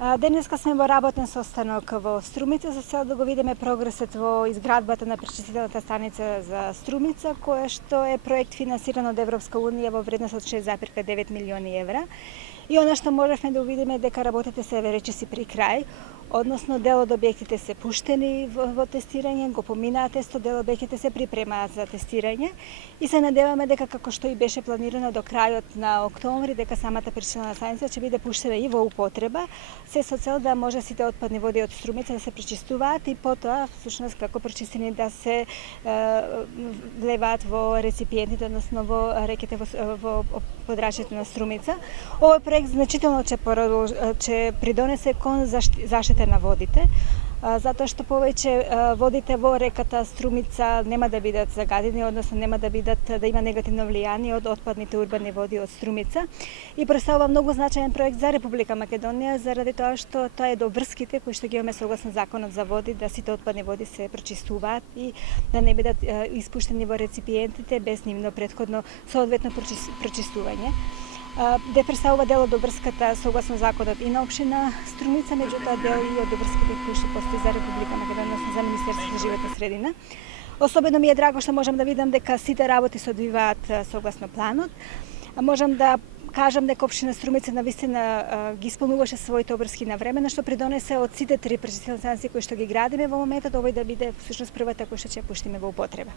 Денеска сме во работен состанок во Струмица за цел да го видиме прогресот во изградбата на пречистителната станица за Струмица, која што е проект финансиран од Европска унија во вредност од 6,9 милиони евра. И она што можевме да увидиме дека работите се речиси при крај, односно дел од објектите се пуштени во тестирање, го поминаа тестот, дел од објектите се припремаат за тестирање и се надеваме дека како што и беше планирано до крајот на октомври, дека самата пречистителна станица ќе биде пуштена и во употреба, се со цел да може сите отпадни води од Струмица да се пречистуваат и потоа, всушност како пречистени да се влеваат во реципиентите, односно во реките во подрачјето на Струмица. Овој проект значително ќе придонесе кон заштита на водите, затоа што повеќе водите во реката Струмица нема да бидат загадени, односно нема да има негативно влијание од отпадните урбани води од Струмица и представува многу значаен проект за Република Македонија заради тоа што тоа е до врските кои што ги имаме согласно законот за води, да сите отпадни води се пречистуваат и да не бидат испуштени во реципиентите без нивно претходно соодветно пречистување. Де представува дел од обврската согласно законот и на општина Струмица, меѓутоа дел и од обврските кои што постои за Република Македонија, односно за Министерството за животна средина. Особено ми е драго што можам да видам дека сите работи се одвиваат согласно планот. Можам да кажам дека општина Струмица навистина ги исполнуваше своите обврски на време, што придонесе од сите три пречистителни станции кои што ги градиме во моментот, овој да биде всушност првата која што ќе пуштиме во употреба.